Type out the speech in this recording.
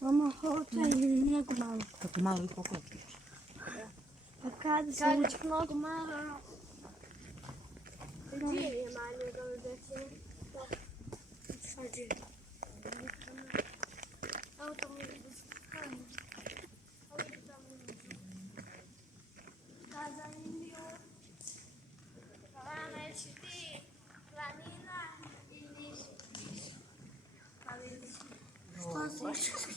Mama, hoće ili mnogo malo? Kako malo i koliko piješ? Pa kada se Kad uči? mnogo malo. Gdje je manje od ove djece? Sad je. Evo to mi je da se stane. Ovo je tamo uđu. Da zanimljivo. Rana, jesi ti planina ili... Pa vidiš. Šta si?